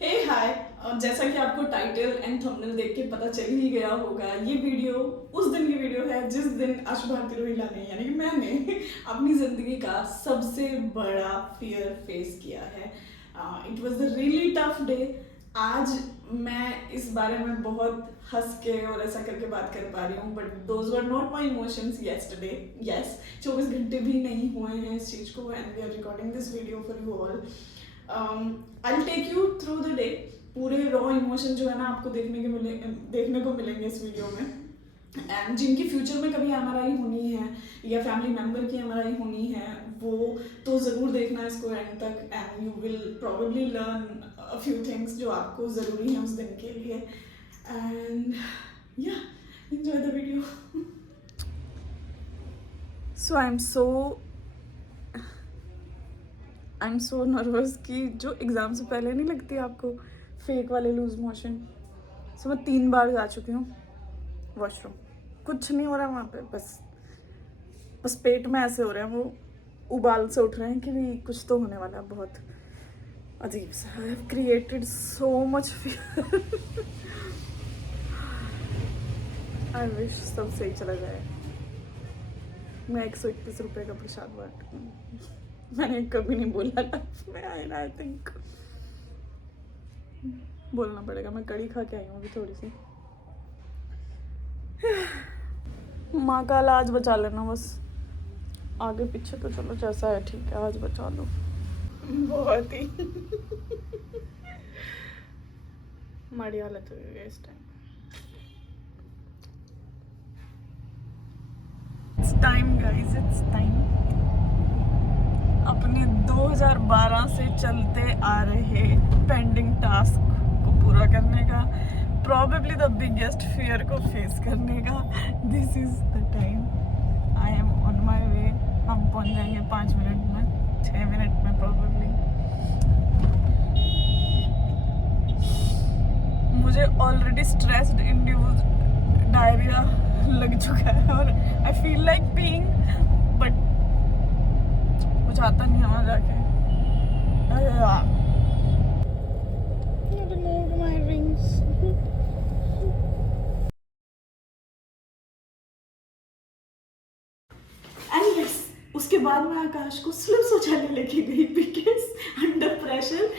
हे हाय। जैसा कि आपको टाइटल एंड थंबनेल देख के पता चल ही गया होगा, ये वीडियो उस दिन की वीडियो है जिस दिन आशु भारती रोहिला ने यानी कि मैंने अपनी ज़िंदगी का सबसे बड़ा फियर फेस किया है। It was a really tough day. आज मैं इस बारे में बहुत हंस के और ऐसा करके बात कर पा रही हूँ, but those were not my emotions yesterday. Yes, 24 घंटे भी नहीं हुए हैं इस चीज़ को, and we are recording this video for you all. I take you through the day. पूरे रॉ इमोशन जो है ना आपको देखने को मिलेंगे इस वीडियो में। एंड जिनकी फ्यूचर में कभी एमआरआई होनी है या फैमिली मेम्बर की एमआरआई होनी है, वो तो ज़रूर देखना इसको एंड तक, and you will probably learn a few things जो आपको ज़रूरी हैं उस दिन के लिए। एंड या, enjoy the video. So I am so nervous कि जो एग्ज़ाम से पहले नहीं लगती आपको फेक वाले लूज मोशन। सो मैं 3 बार जा चुकी हूँ वॉशरूम, कुछ नहीं हो रहा वहाँ पे, बस पेट में ऐसे हो रहे हैं, वो उबाल से उठ रहे हैं कि भी कुछ तो होने वाला है। बहुत अजीब सा। I have created so much fear. I wish सब सही चला जाए। मैं 121 रुपये का प्रसाद बांट, मैंने कभी नहीं बोला लाइफ में। आई थिंक बोलना पड़ेगा। मैं कड़ी खा के आई हूँ अभी थोड़ी सी। माँ का आज बचा लेना बस, आगे पीछे तो चलो जैसा है ठीक है, आज बचा लो। बहुत ही माड़ी हालत हो गई है इस time. It's time guys, it's time अपने 2012 से चलते आ रहे पेंडिंग टास्क को पूरा करने का, प्रॉबेबली द बिगेस्ट फियर को फेस करने का। This is the time. I am on my way. हम पहुंच जाएंगे 5 मिनट में, 6 मिनट में प्रॉबेबली। मुझे ऑलरेडी स्ट्रेस्ड इंड्यूस डायरिया लग चुका है और I feel like peeing, but कुछ आता नहीं है वहाँ जाके। Remove my rings. And yes, उसके बाद मैं आकाश को स्लिप शौचालय लेके गई because under pressure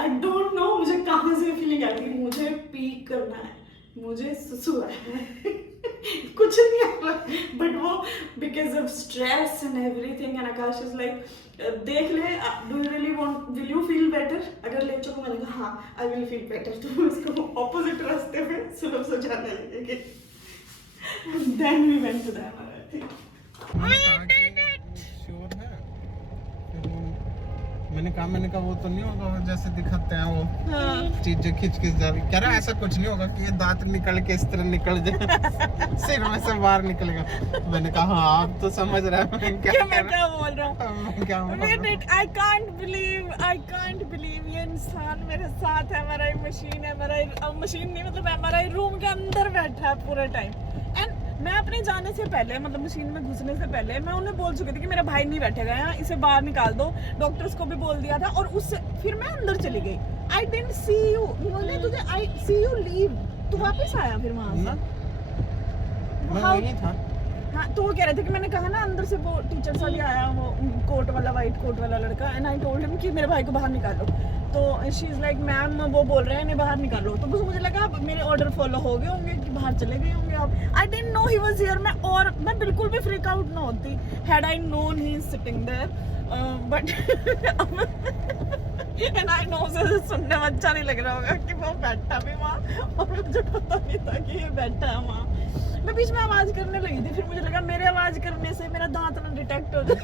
I don't know मुझे कहाँ से फीलिंग आ रही, मुझे पी करना है, मुझे सुसु है। कुछ नहीं आ रहा, बट वो because of stress and everything. And Akash is like, देख ले, do you really want, will you feel better? अगर ले चुका, मैंने कहा हाँ आई विल फील बेटर। तो मैं उसको ऑपोजिट रास्ते में सुलभ शौचालय लेके गई। Then we went to the MRI. Sure है। मैंने कहा वो तो नहीं होगा वो जैसे दिखाते हैं वो चीज जो खिंच जा रही। कह रहा ऐसा कुछ नहीं होगा कि ये दांत निकल के इस तरह निकल जाए, सिर में से बाहर निकलेगा। मैंने कहा हाँ आप तो समझ रहे हैं मैं क्या बोल रहा हूँ। आई कांट बिलीव ये इंसान मेरे साथ है। हमारा मशीन है, हमारा मशीन नहीं मतलब हमारा रूम के अंदर बैठा है पूरे टाइम। एंड मैं अपने जाने से पहले, मतलब मशीन में घुसने से पहले, मैं उन्हें बोल चुकी थी कि मेरा भाई नहीं बैठेगा यहाँ, इसे बाहर निकाल दो। डॉक्टर्स को भी बोल दिया था। और उससे फिर मैं अंदर चली गई। आई डिडंट सी यू, बोले तुझे आई सी यू लीव। तू वापस आया फिर वहां से? मैं वहीं था। हाँ, तो वो कह रहे थे कि मैंने कहा ना अंदर से वो टीचर सा भी आया, वो कोट वाला, वाइट कोट वाला लड़का। एंड आई टोल्ड हिम कि मेरे भाई को बाहर निकालो। तो शी इज लाइक मैम वो बोल रहे हैं इन्हें बाहर निकालो। तो बस मुझे लगा मेरे ऑर्डर फॉलो हो गए होंगे कि बाहर चले गए होंगे आप। I didn't know he was here. मैं बिल्कुल भी फ्रीक आउट ना होती had I known he is sitting there, but and I know उसे सुनने में अच्छा नहीं लग रहा होगा कि वो बैठा भी वहाँ और मुझे पता नहीं था कि ये बैठा है वहाँ। मैं बीच में आवाज करने लगी थी, फिर मुझे लगा मेरे आवाज करने से मेरा दांत ना डिटेक्ट हो जाए।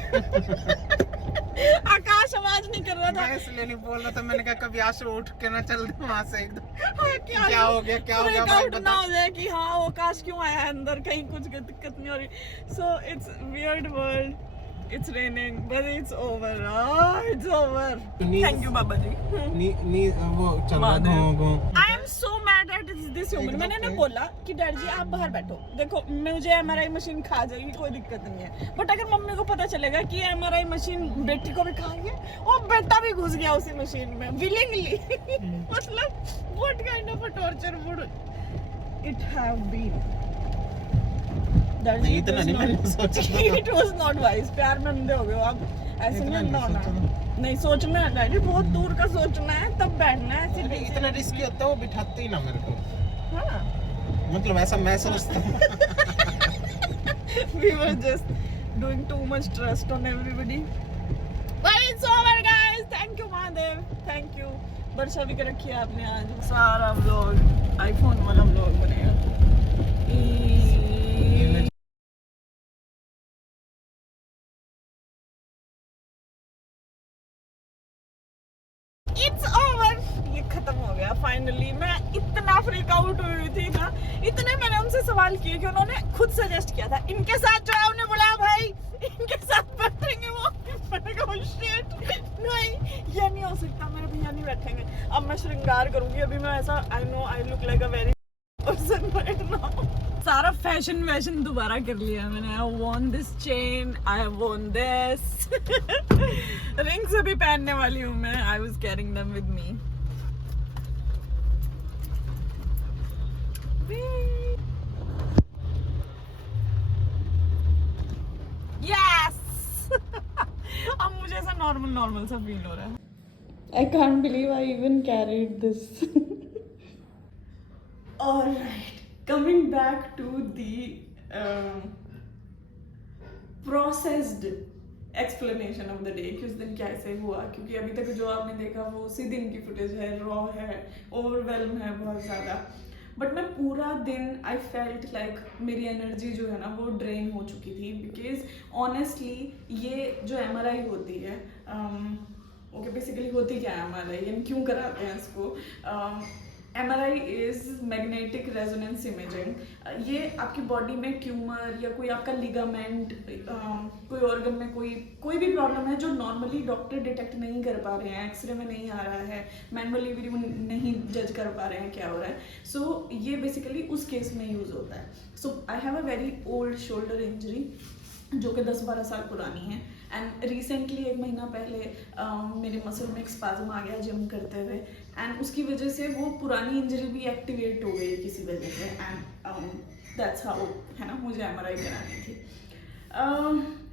आकाश आवाज नहीं कर रहा था, मैं इसलिए नहीं बोल रहा था। मैंने कहा कभी आशु उठ के ना चल दे वहां से एकदम। हाँ, क्या हो गया भाई बता। ना हो जाए कि हाँ वो आकाश क्यों आया है अंदर, कहीं कुछ दिक्कत नहीं हो रही। So it's weird world. It's raining, but it's over. It's over. Thank you, Baba ji. वो चल रहा I am so mad dad is this human. मैंने ना बोला कि डैड जी आप बाहर बैठो, देखो मुझे एमआरआई मशीन खा जाएगी, कोई दिक्कत नहीं है, बट अगर मम्मी को पता चलेगा कि एमआरआई मशीन बेटी को भी खा रही है, और बेटा भी घुस गया उसी मशीन में विलिंगली मतलब what kind of a torture would it have been. नहीं, इतना नहीं मैंने सोचा था। It was not wise. प्यार में अंधे हो गए हो आप, ऐसे इतना नहीं नहीं होना। सोचा नहीं सोचना है डैडी, बहुत दूर का सोचना है, तब बैठना है अरे ऐसे। इतना रिस्की होता है वो बिठाते ही ना मेरे को, हाँ मतलब ऐसा मैं सोचता हूँ। we were just doing too much trust on everybody. But it's over guys. Thank you Mahadev, thank you। वर्षा भी कर रखी है आपने आज। सारा व्लॉग आईफोन वाला व्लॉग बनेगा। It's over। ये खत्म हो गया फाइनली। मैं इतना फ्रीक आउट हुई थी ना, इतने मैंने उनसे सवाल किए कि उन्होंने खुद सजेस्ट किया था इनके साथ जो है, उन्हें बोला भाई इनके साथ बैठेंगे वो। मैंने कहा शिट नहीं, ये नहीं हो सकता, मेरे भैया नहीं बैठेंगे। अब मैं श्रृंगार करूंगी, अभी मैं ऐसा I know I look like a very person right now. सारा फैशन दोबारा कर लिया मैंने। I want this chain, I want this rings अभी पहनने वाली हूँ मैं। I was carrying them with me. Yes अब मुझे ऐसा नॉर्मल सा फील हो रहा है। आई can't believe I even carried this. Alright, coming back to the processed explanation of the day कि उस दिन कैसे हुआ, क्योंकि अभी तक जो आपने देखा वो उसी दिन की फुटेज है, रॉ है, ओवरवेलम है बहुत ज़्यादा। बट मैं पूरा दिन आई फेल्ट लाइक मेरी एनर्जी जो है ना वो ड्रेन हो चुकी थी, बिकॉज ऑनेस्टली ये जो एमआरआई होती है, ओके बेसिकली होती क्या है एमआरआई एंड क्यों कराते हैं इसको। MRI is magnetic resonance imaging. ये आपकी बॉडी में ट्यूमर या कोई आपका लिगामेंट, कोई ऑर्गन में कोई भी प्रॉब्लम है जो नॉर्मली डॉक्टर डिटेक्ट नहीं कर पा रहे हैं, एक्सरे में नहीं आ रहा है, मैनुअली भी नहीं जज कर पा रहे हैं क्या हो रहा है। सो ये बेसिकली उस केस में यूज़ होता है। So I have a very old shoulder injury जो कि 10-12 साल पुरानी है, एंड रिसेंटली 1 महीना पहले मेरे मसल में एक स्पाज्म आ गया जिम करते हुए, एंड उसकी वजह से वो पुरानी इंजरी भी एक्टिवेट हो गई किसी वजह से, एंड दैट्स हाउ है ना मुझे एमआरआई करानी थी।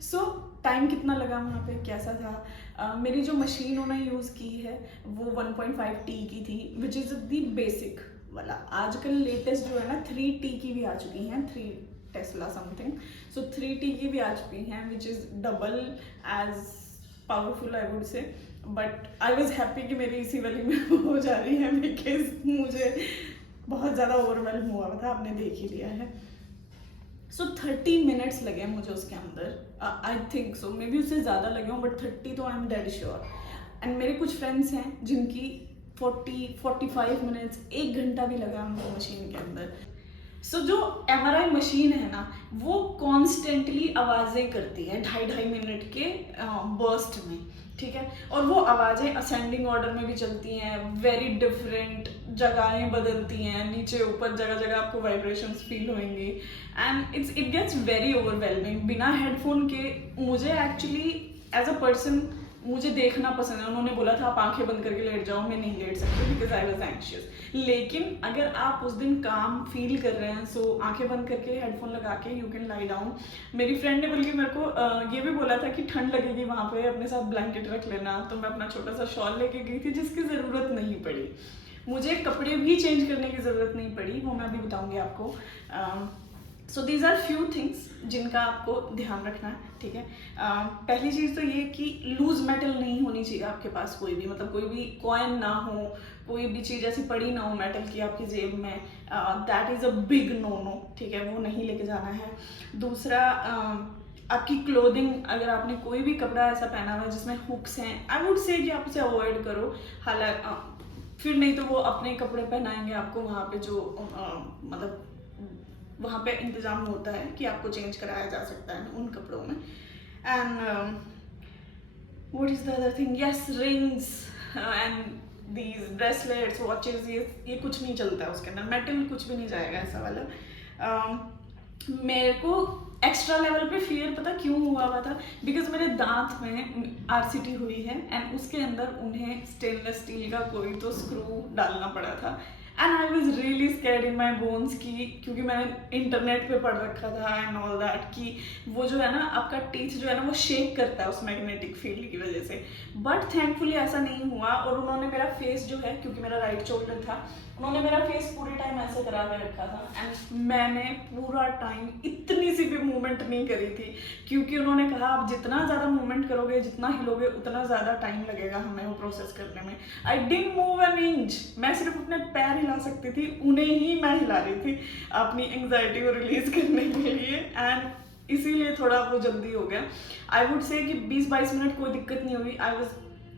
सो टाइम कितना लगा वहाँ पे, कैसा था। मेरी जो मशीन उन्होंने यूज़ की है वो 1.5T की थी, विच इज़ द बेसिक वाला। आजकल लेटेस्ट जो है ना 3T की भी आ चुकी हैं, 3 टेस्ला समथिंग। सो 3T की भी आ चुकी हैं, which is double as powerful I would say. But I was happy कि मेरी इसी वाली में हो जा रही है, बिकॉज मुझे बहुत ज़्यादा ओवरवेल्म हुआ था, आपने देख ही लिया है। सो 30 मिनट्स लगे मुझे उसके अंदर, I think so, may be उससे ज़्यादा लगे हों, बट 30 तो I am dead sure. And मेरे कुछ फ्रेंड्स हैं जिनकी 40-45 मिनट्स, 1 घंटा भी लगा उनको मशीन के अंदर। सो जो MRI मशीन है ना वो कॉन्स्टेंटली आवाज़ें करती है 2.5 मिनट के बर्स्ट में, ठीक है। और वो आवाज़ें असेंडिंग ऑर्डर में भी चलती हैं, वेरी डिफरेंट जगहें बदलती हैं, नीचे ऊपर जगह जगह आपको वाइब्रेशंस फील होंगी, and it gets very overwhelming. बिना हेडफोन के मुझे एक्चुअली एज अ पर्सन मुझे देखना पसंद है। उन्होंने बोला था आप आंखें बंद करके लेट जाओ, मैं नहीं लेट सकती बिकॉज आई वॉज एंशियस। लेकिन अगर आप उस दिन काम फील कर रहे हैं, सो आंखें बंद करके हेडफोन लगा के यू कैन लाई डाउन। मेरी फ्रेंड ने बल्कि मेरे को ये भी बोला था कि ठंड लगेगी वहाँ पे, अपने साथ ब्लैंकेट रख लेना, तो मैं अपना छोटा सा शॉल लेके गई थी जिसकी ज़रूरत नहीं पड़ी। मुझे कपड़े भी चेंज करने की ज़रूरत नहीं पड़ी, वो मैं अभी बताऊँगी आपको। So these are few things जिनका आपको ध्यान रखना है, ठीक है। पहली चीज़ तो ये कि लूज मेटल नहीं होनी चाहिए आपके पास, कोई भी मतलब कोई भी कॉइन ना हो, कोई भी चीज़ ऐसी पड़ी ना हो मेटल की आपकी जेब में, that is a big no no, ठीक है, वो नहीं लेके जाना है। दूसरा, आपकी क्लोथिंग, अगर आपने कोई भी कपड़ा ऐसा पहना हुआ है जिसमें हुक्स हैं, आई वुड से कि आप उसे अवॉइड करो। हालांकि फिर नहीं तो वो अपने कपड़े पहनाएंगे आपको वहाँ पे, जो मतलब वहाँ पे इंतज़ाम होता है कि आपको चेंज कराया जा सकता है उन कपड़ों में। And what is the other thing, yes rings and these bracelets, watches, ये कुछ नहीं चलता है उसके अंदर, मेटल कुछ भी नहीं जाएगा ऐसा वाला। मेरे को एक्स्ट्रा लेवल पे फियर पता क्यों हुआ था, बिकॉज मेरे दांत में RCT हुई है एंड उसके अंदर उन्हें स्टेनलेस स्टील का कोई तो स्क्रू डालना पड़ा था and I was really scared in my bones की, क्योंकि मैंने इंटरनेट पे पढ़ रखा था एंड ऑल दैट कि वो जो है ना आपका टीथ जो है ना वो शेक करता है उस मैग्नेटिक फील्ड की वजह से। बट थैंकफुली ऐसा नहीं हुआ और उन्होंने मेरा फेस जो है, क्योंकि मेरा राइट शोल्डर था, उन्होंने मेरा फेस पूरे टाइम ऐसे करा के रखा था एंड मैंने पूरा टाइम इतनी सी भी मूवमेंट नहीं करी थी, क्योंकि उन्होंने कहा आप जितना ज़्यादा मूवमेंट करोगे, जितना हिलोगे, उतना ज़्यादा टाइम लगेगा हमें वो प्रोसेस करने में। I didn't move an inch, मैं सिर्फ अपने पैर हिला सकती थी, उन्हें ही मैं हिला रही थी अपनी एंग्जाइटी को रिलीज करने के लिए एंड इसीलिए थोड़ा वो जल्दी हो गया। आई वुड से कि 20-22 मिनट कोई दिक्कत नहीं हुई। आई वॉज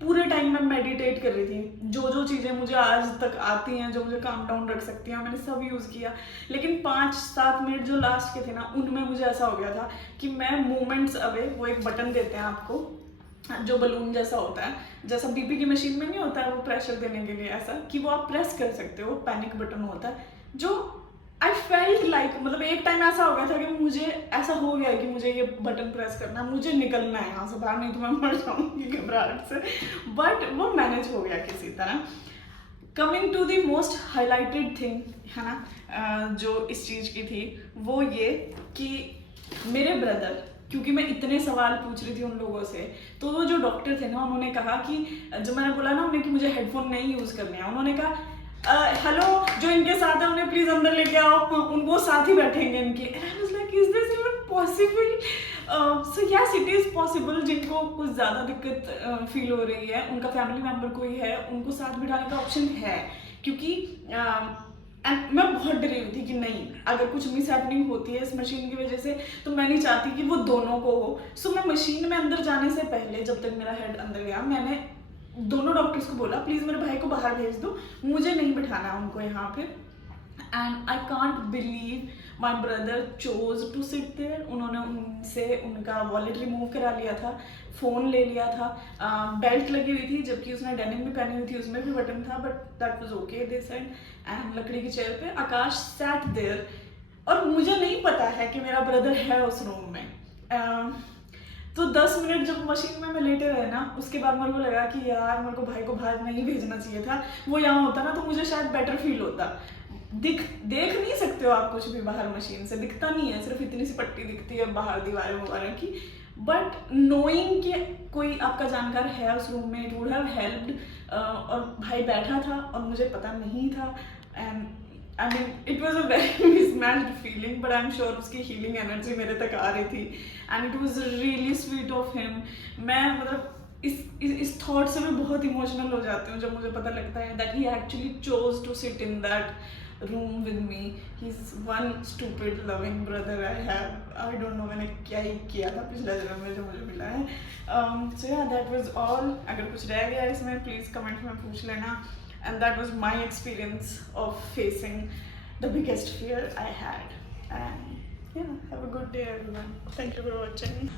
पूरे टाइम मैं मेडिटेट कर रही थी, जो चीज़ें मुझे आज तक आती हैं, जो मुझे काम डाउन रख सकती हैं, मैंने सब यूज़ किया। लेकिन 5-7 मिनट जो लास्ट के थे ना, उनमें मुझे ऐसा हो गया था कि मैं मोमेंट्स अवे, वो एक बटन देते हैं आपको जो बलून जैसा होता है, जैसा BP की मशीन में नहीं होता है वो प्रेशर देने के लिए, ऐसा कि वो आप प्रेस कर सकते हो, पैनिक बटन होता है, जो आई फेल्ट लाइक, मतलब एक टाइम ऐसा हो गया था कि मुझे ऐसा हो गया कि मुझे ये बटन प्रेस करना है, मुझे निकलना है यहाँ से बाहर, नहीं तो मैं मर जाऊंगी घबराहट से। बट वो मैनेज हो गया किसी तरह। Coming to the most highlighted thing है ना, जो इस चीज़ की थी, वो ये कि मेरे ब्रदर, क्योंकि मैं इतने सवाल पूछ रही थी उन लोगों से, तो वो जो डॉक्टर थे ना, उन्होंने कहा कि जो मैंने बोला ना उन्हें कि मुझे हेडफोन नहीं यूज़ करने हैं, उन्होंने कहा हेलो जो इनके साथ है उन्हें प्लीज अंदर लेके आओ, उनको साथ ही बैठेंगे इनके। I was like is this even possible? So yes it is possible. जिनको कुछ ज़्यादा दिक्कत फील हो रही है, उनका फैमिली मेम्बर कोई है, उनको साथ बिठाने का ऑप्शन है, क्योंकि एंड मैं बहुत डरी हुई थी कि नहीं, अगर कुछ मिस हैपनिंग होती है इस मशीन की वजह से तो मैं नहीं चाहती कि वो दोनों को हो। सो मैं मशीन में अंदर जाने से पहले, जब तक मेरा हेड अंदर गया, मैंने दोनों डॉक्टर्स को बोला प्लीज़ मेरे भाई को बाहर भेज दो, मुझे नहीं बिठाना है उनको यहाँ पे। And I can't believe my brother chose to sit there. उन्होंने उनसे उनका वॉलेट रिमूव करा लिया था, फ़ोन ले लिया था, बेल्ट लगी हुई थी, जबकि उसने डेनिम भी पहनी हुई थी, उसमें भी बटन था, but that was okay they said. And लकड़ी की चेयर पे आकाश सैट देयर, और मुझे नहीं पता है कि मेरा ब्रदर है उस रूम में। तो 10 मिनट जब मशीन में मैं लेटे रहे ना, उसके बाद मेरे को लगा कि यार मेरे को भाई को बाहर नहीं भेजना चाहिए था, वो यहाँ होता ना तो मुझे शायद बेटर फील होता। देख नहीं सकते हो आप कुछ भी बाहर, मशीन से दिखता नहीं है, सिर्फ इतनी सी पट्टी दिखती है बाहर दीवारें वगैरह की। बट नोइंग कि कोई आपका जानकार है उस रूम में, इट वुड हैव हेल्प्ड। और भाई बैठा था और मुझे पता नहीं था, and I mean, it was a very mismatched feeling, but I'm sure उसकी healing energy मेरे तक आ रही थी, and it was really sweet of him. मैं मतलब इस thought से मैं बहुत emotional हो जाती हूँ जब मुझे पता लगता है that he actually chose to sit in that room with me. He's one stupid loving brother I have. I don't know मैंने क्या ही किया था पिछले जन्म में जो मुझे मिला है। So yeah, that was all. अगर कुछ रह गया इसमें please comment में पूछ लेना. And that was my experience of facing the biggest fear I had. And yeah, have a good day everyone. Thank you for watching.